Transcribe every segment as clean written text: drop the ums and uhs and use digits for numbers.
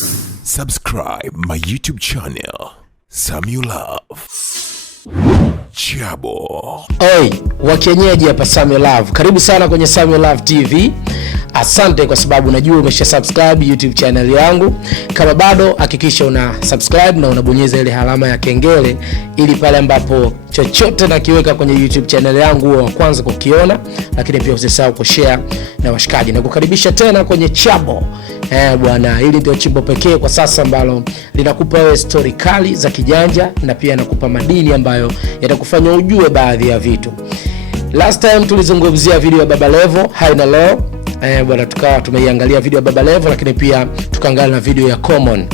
Subscribe my YouTube channel, Samuel Love. Chabo. Oi, wakienyeji hapa Samuel Love. Karibu sana kwenye Samuel Love TV. Asante kwa sababu najua umesha subscribe YouTube channel yangu. Kama bado hakikisha una subscribe na unabonyeza ile alama ya kengele ili pale ambapo chochote nakiweka kwenye YouTube channel yangu uwe wa kwanza kukiona, lakini pia usisahau kushare na washikaji. Na kukaribisha tena kwenye Chabo. Bwana, hili ndio chimbo pekee kwa sasa ambalo linakupa wewe story kali za kijanja na pia nakupa madini ambayo yatakufanya ujue baadhi ya vitu. Last time tulizungumzia video ya Baba Levo, High na Low. Bwana, tukawa tumeiangalia video ya Baba Levo, lakini pia tukaangalia na video ya Common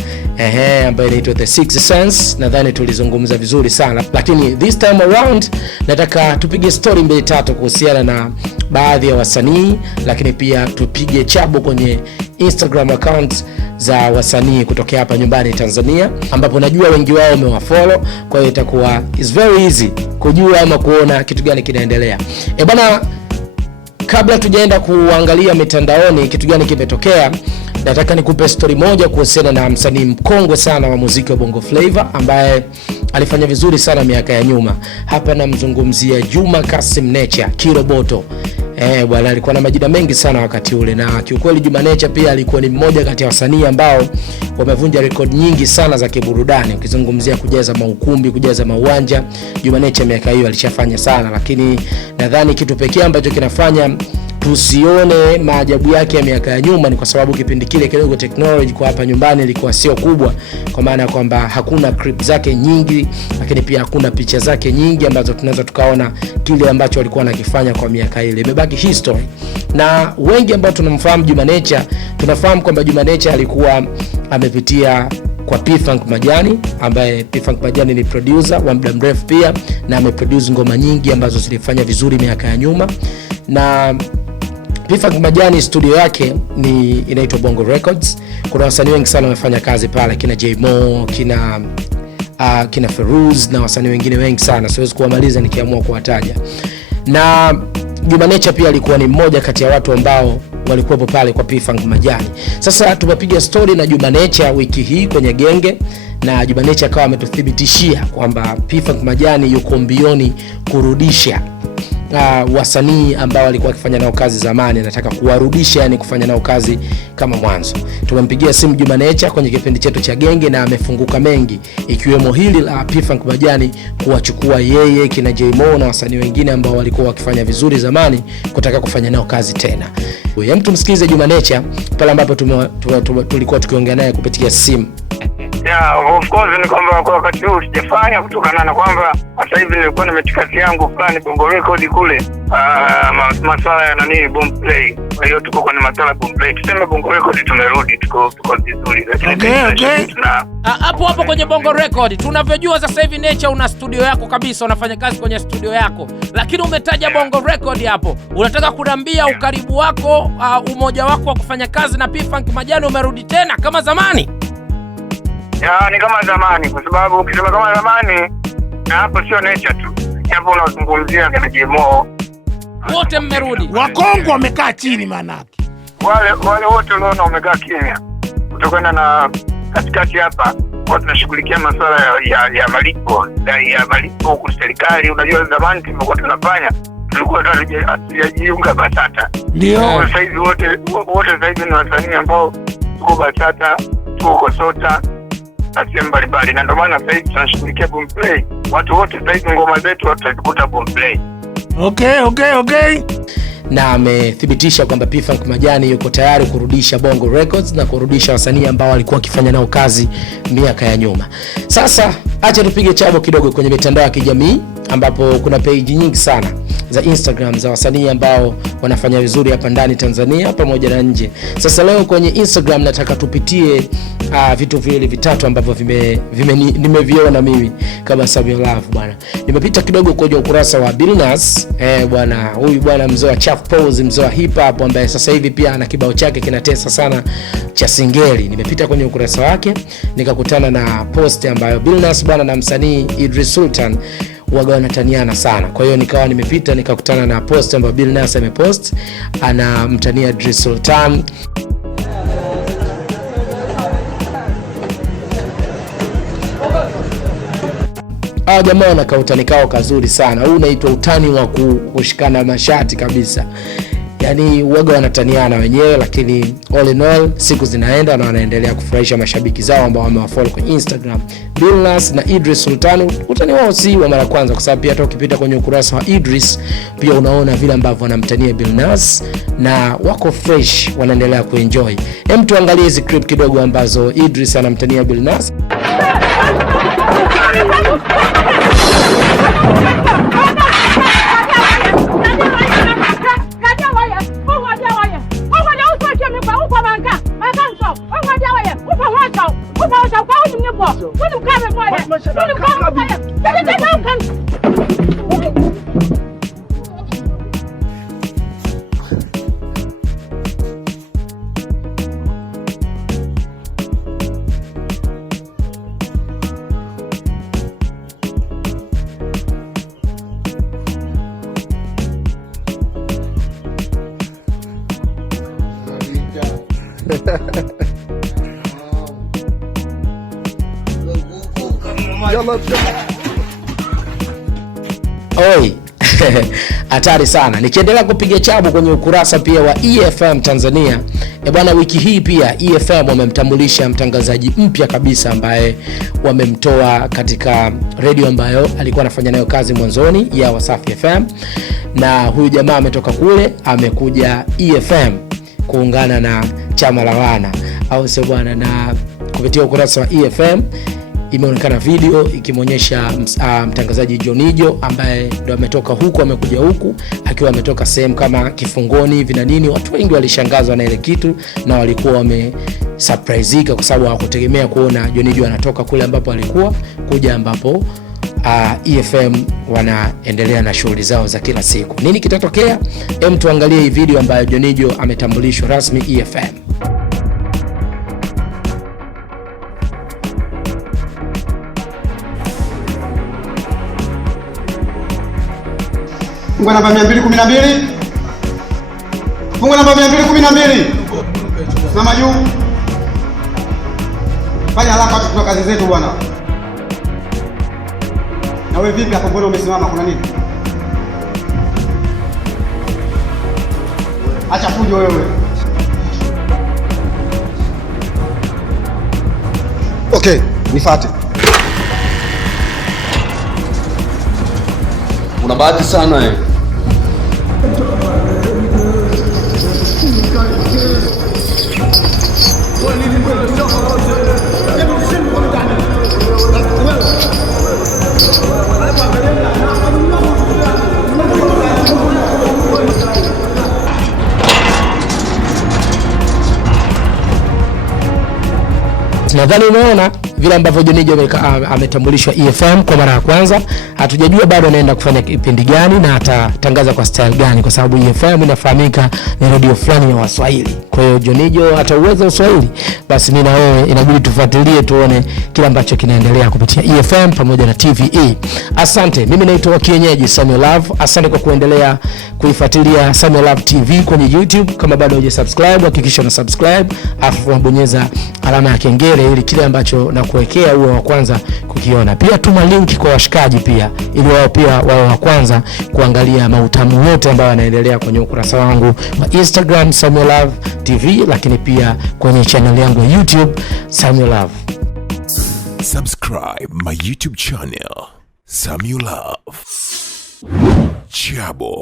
ambayo inaitwa The Sixth Sense. Nadhani tulizungumza vizuri sana, lakini this time around nataka tupige story mbili tatu kuhusiana na baadhi ya wasanii, lakini pia tupige chabo kwenye Instagram accounts za wasanii kutokea hapa nyumbani Tanzania, ambapo najua wengi wao umewafollow, kwa hiyo itakuwa is very easy kujua ama kuona kitu gani kinaendelea. Bwana, kabla tujaenda kuangalia mitandaoni kitu gani kimetokea, nataka nikupe story moja kuhusiana na msanii mkongwe sana wa muziki wa Bongo Flava ambaye alifanya vizuri sana miaka ya nyuma. Hapa namzungumzia Juma Kasim Nature, Kiroboto. Bwana, alikuwa na majina mengi sana wakati ule, na kiukweli Juma Nature pia alikuwa ni mmoja kati ya wasanii ambao wamevunja record nyingi sana za kiburudani. Ukizungumzia kujaza maukumbi, kujaza mauwanja, Juma Nature miaka hiyo alishafanya sana, lakini nadhani kitu pekee ambacho kinafanya tusione maajabu yake ya miaka ya nyuma ni kwa sababu kipindi kile kidogo technology kwa hapa nyumbani ilikuwa sio kubwa, kwa maana kwamba hakuna clip zake nyingi, lakini pia hakuna picha zake nyingi ambazo tunaweza tukaona kile ambacho alikuwa anakifanya kwa miaka ile. Imebaki history. Na wengi ambao tunamfahamu Juma Nature, tunafahamu kwamba Juma Nature alikuwa amepitia kwa P-Funk Majani, ambaye P-Funk Majani ni producer wa muda mrefu pia, na ameproduce ngoma nyingi ambazo zilifanya vizuri miaka ya nyuma. Na P-Funk Majani studio yake ni inaitwa Bongo Records. Kuna wasanii wengi sana wamefanya kazi pale, kina Jimo, kina Feruz na wasanii wengine wengi sana, siwezi kuwamaliza nikiamua kuwataja. Na Juma Nature pia alikuwa ni mmoja kati ya watu ambao walikuwepo pale kwa P-Funk Majani. Sasa tumepiga story na Juma Nature wiki hii kwenye genge, na Juma Nature akawa ametuthibitishia kwamba P-Funk Majani yuko mbioni kurudisha wasanii ambao walikuwa wakifanya nao kazi zamani, anataka kuwarudisha, yani kufanya nao kazi kama mwanzo. Tumempigia simu Juma Nature kwenye kipindi chetu cha genge na amefunguka mengi, ikiwemo hili la P-Funk Majani kuwachukua yeye, kina Jimo na wasanii wengine ambao walikuwa wakifanya vizuri zamani kutaka kufanya nao kazi tena. Wewe mtu msikilize Juma Nature pale ambapo tulikuwa tukiongea naye kupitia simu. Yeah, of course ni kwamba kwa wakati huu sijafanya kutokana na kwamba sasa hivi nilikuwa na metikati yangu fulani Bongo Record kule, masuala ya nani bomb play. Kwa hiyo tuko kwenye masuala bomb play. Tuseme Bongo Record tumerudi, tuko vizuri. Okay. Hapo kwenye Bongo Record tunavyojua sasa hivi Nature una studio yako kabisa, unafanya kazi kwenye studio yako. Lakini umetaja Bongo Record hapo. Unataka kuniambia ukaribu wako, umoja wako wa kufanya kazi na P-Funk Majani umerudi tena kama zamani? Ya, ni kama zamani, kwa sababu ukisema kama zamani na hapo sio Nature tu. Hapo unazungumzia kama Jimo. Wote mmerudi. Wakongo wamekaa chini manake. Wale wote unaona wamekaa kimya. Kutokana na katikati hapa watu tunashughulikia masuala ya malipo, ya malipo kwa serikali. Unajua zamani tulikuwa tunafanya, tulikuwa tunajiunga BASATA. Ndio. Sasa hivi wote sasa hivi ni wasanii ambao tuko BASATA, tuko SOTA mbalimbali, na ndio maana sasa hivi tunashughulikia bomb play. Watu wote sasa hivi ngoma zetu watazikuta bomb play. Okay. Na amethibitisha kwamba P-Funk Majani yuko tayari kurudisha Bongo Records na kurudisha wasanii ambao walikuwa wakifanya nao kazi miaka ya nyuma. Sasa acha tupige chabo kidogo kwenye mitandao ya kijamii, ambapo kuna page nyingi sana za Instagram za wasanii ambao wanafanya vizuri hapa ndani Tanzania pamoja na nje. Sasa leo kwenye Instagram nataka tupitie vitu vile vitatu ambavyo nimeviona mimi kama Samuel Love bwana. Nimepita kidogo kwenye ukurasa wa Bilnas, bwana, huyu bwana mzee wa Chaff Pose, mzee wa hip hop ambaye sasa hivi pia ana kibao chake kinatesa sana cha Singeli. Nimepita kwenye ukurasa wake nikakutana na post ambayo Bilnas bwana na msanii Idris Sultan waga wanataniana sana. Kwa hiyo nikawa nimepita nikakutana na post ambayo Bilnas amepost, ana mtania Idris Sultan. Hao jamaa wana kautani kao kazuri sana. Huu unaitwa utani wa kushikana mashati kabisa. Yaani uoga wanataniana wenyewe, lakini all in all siku zinaenda na wanaendelea kufurahisha mashabiki zao ambao wamewafollow kwenye Instagram. Bilnas na Idris Sultan, utani wao si wa mara kwanza, kwa sababu pia hata ukipita kwenye ukurasa wa Idris pia unaona vile ambavyo wanamtania Bilnas na wako fresh, wanaendelea kuenjoy. Hem, tuangalie hizi clip kidogo ambazo Idris anamtania Bilnas. Oi. Hatari sana. Nikiendelea kupiga Chabo kwenye ukurasa pia wa EFM Tanzania. Bwana, wiki hii pia EFM wamemtambulisha mtangazaji mpya kabisa ambaye wamemtoa katika radio ambayo alikuwa anafanya nayo kazi mwanzoni ya Wasafi FM, na huyu jamaa ametoka kule amekuja EFM kuungana na chama la wana, au sio bwana? Na kupitia ukurasa wa EFM imeonekana video ikimonyesha mtangazaji Jinijo ambaye ndo ametoka huku amekuja huku, akiwa ametoka sehemu kama kifungoni hivi na nini. Watu wengi walishangazwa na ile kitu na walikuwa wamesurpriseka kwa sababu hawakutegemea kuona Jinijo anatoka kule ambapo alikuwa kuja ambapo EFM wanaendelea na shughuli zao za kila siku. Nini kitatokea? Hem, tuangalie hii video ambayo Jinijo ametambulishwa rasmi EFM. Fungu namba 212. Fungu namba 212. Simama juu. Fanya haraka tuna kazi zetu bwana. Na wewe vipi hapo, mbona umesimama, kuna nini? Acha fujo wewe. Okay, nifuate. Una bahati sana eh. Nadhani umeona vile ambavyo Jinijo ametambulishwa EFM kwa mara ya kwanza. Hatujajua bado anaenda kufanya kipindi gani na atatangaza kwa style gani, kwa sababu EFM inafahamika ni radio fulani ya Waswahili. Kwa hiyo Jinijo atauweza Uswahili, basi mimi na wewe inabidi tufuatilie tuone kile ambacho kinaendelea kupitia EFM pamoja na TVE. Asante, mimi naitwa Kienyeji Samuel Love. Asante kwa kuendelea kuifuatilia Samuel Love TV kwenye YouTube. Kama bado hujasubscribe, hakikisha una subscribe, afu unabonyeza alama ya kengele ili kile ambacho na kuwekea uwe wa kwanza kukiona. Pia tuma link kwa washikaji pia ili wao pia wawe wa kwanza kuangalia mautamu yote ambayo yanaendelea kwenye ukurasa wangu wa Instagram Samuel Love TV, lakini pia kwenye channel yangu ya YouTube Samuel Love. Subscribe my YouTube channel Samuel Love. Chabo.